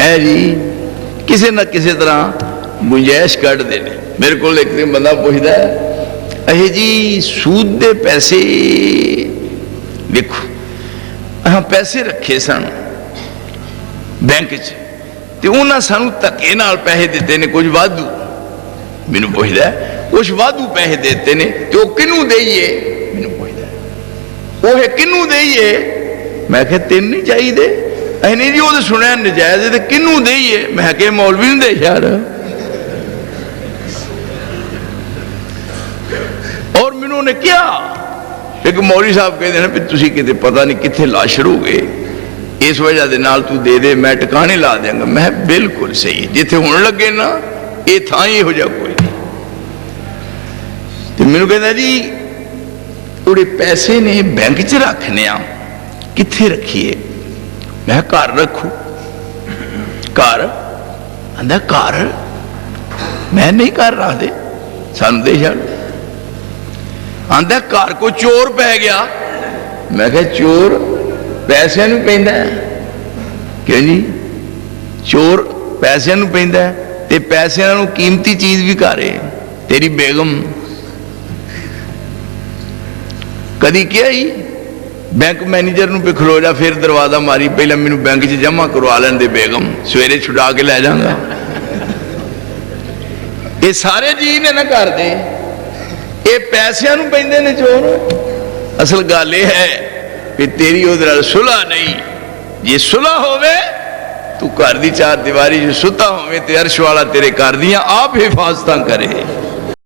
है जी किसी ना किसी तरह गुंजाइश कढ़ते हैं। मेरे को एक दिन बंदा पूछता है अहे जी सूद दे पैसे देखो हाँ पैसे रखे सन बैंक च ते उन्हें सानू धक्के नाल पैसे दिते ने कुछ वाधू। मैनू पूछता है कुछ वाधू पैसे देते ने तो किनू देइए। मैनू पूछता है किनू देइए। मैं क्या तेन नहीं चाहिए अं नहीं जी वो तो सुनया नजायज है तो किनू देइए। मैं क्या मौलवी नूं दे यार। और मैनू उन्हें क्या एक मौलवी साहब कहते हैं भी तुसी किते पता नहीं कित्थे ला छड़ोगे इस वजह के नाल तू दे दे मैं टिकाने ला देंगा। मैं बिल्कुल सही जिथे हुण लगे ना ये थां ही इहो जिहा कोई नहीं। तो मैनू कहता जी थोड़े पैसे ने बैंक च रखने आ कित्थे रखिए। मैं घर रखू। घर आंदा घर मैं नहीं घर रख दे सानू दे छड़। आंदा घर को चोर पै गया। मैं क्या चोर पैसों नूं पैंदा है क्यों जी चोर पैसों नूं पैंदा है ते पैसे नूं कीमती चीज भी घर है तेरी बेगम। कदी क्या ही बैंक मैनेजर नूं पे खलो जा फिर दरवाजा मारी पहले मैनू बैंक च जमा करवा लैन दे बेगम सवेरे छुड़ा के लै जाऊंगा। ये सारे जी ने ना घर दे ये पैसों नूं पैंदे ने चोर। असल गल यह है कि तेरी उधर सुलह नहीं जे सुलह होवे तू घर दी चार दीवारी जो सुता होवे ते अर्श वाला तेरे घर दियां आप हिफाजत करे।